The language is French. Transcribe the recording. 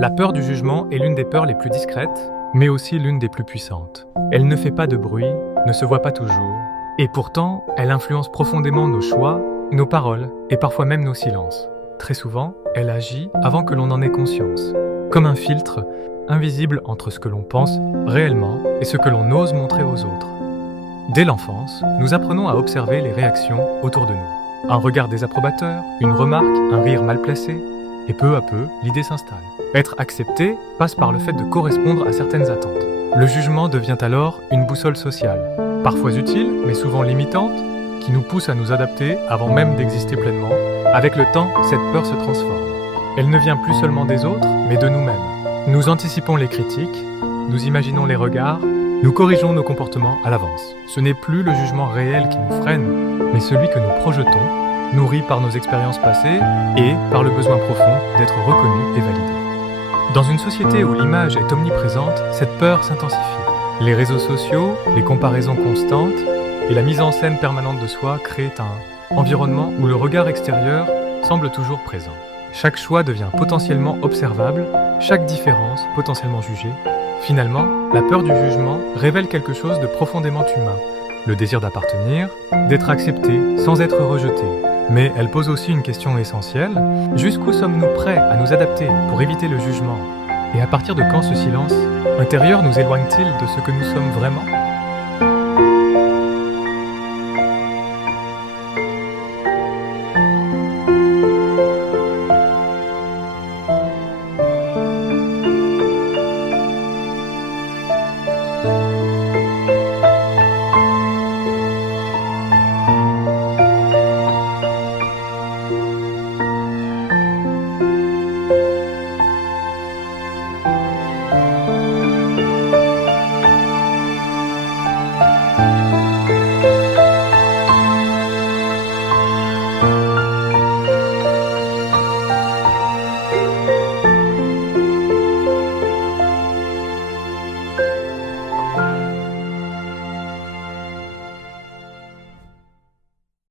La peur du jugement est l'une des peurs les plus discrètes, mais aussi l'une des plus puissantes. Elle ne fait pas de bruit, ne se voit pas toujours, et pourtant, elle influence profondément nos choix, nos paroles, et parfois même nos silences. Très souvent, elle agit avant que l'on en ait conscience, comme un filtre, invisible entre ce que l'on pense réellement et ce que l'on ose montrer aux autres. Dès l'enfance, nous apprenons à observer les réactions autour de nous. Un regard désapprobateur, une remarque, un rire mal placé, et peu à peu, l'idée s'installe. Être accepté passe par le fait de correspondre à certaines attentes. Le jugement devient alors une boussole sociale, parfois utile, mais souvent limitante, qui nous pousse à nous adapter avant même d'exister pleinement. Avec le temps, cette peur se transforme. Elle ne vient plus seulement des autres, mais de nous-mêmes. Nous anticipons les critiques, nous imaginons les regards, nous corrigeons nos comportements à l'avance. Ce n'est plus le jugement réel qui nous freine, mais celui que nous projetons, nourri par nos expériences passées et par le besoin profond d'être reconnu et validé. Dans une société où l'image est omniprésente, cette peur s'intensifie. Les réseaux sociaux, les comparaisons constantes et la mise en scène permanente de soi créent un environnement où le regard extérieur semble toujours présent. Chaque choix devient potentiellement observable, chaque différence potentiellement jugée. Finalement, la peur du jugement révèle quelque chose de profondément humain, le désir d'appartenir, d'être accepté sans être rejeté. Mais elle pose aussi une question essentielle, jusqu'où sommes-nous prêts à nous adapter pour éviter le jugement ? Et à partir de quand ce silence intérieur nous éloigne-t-il de ce que nous sommes vraiment ?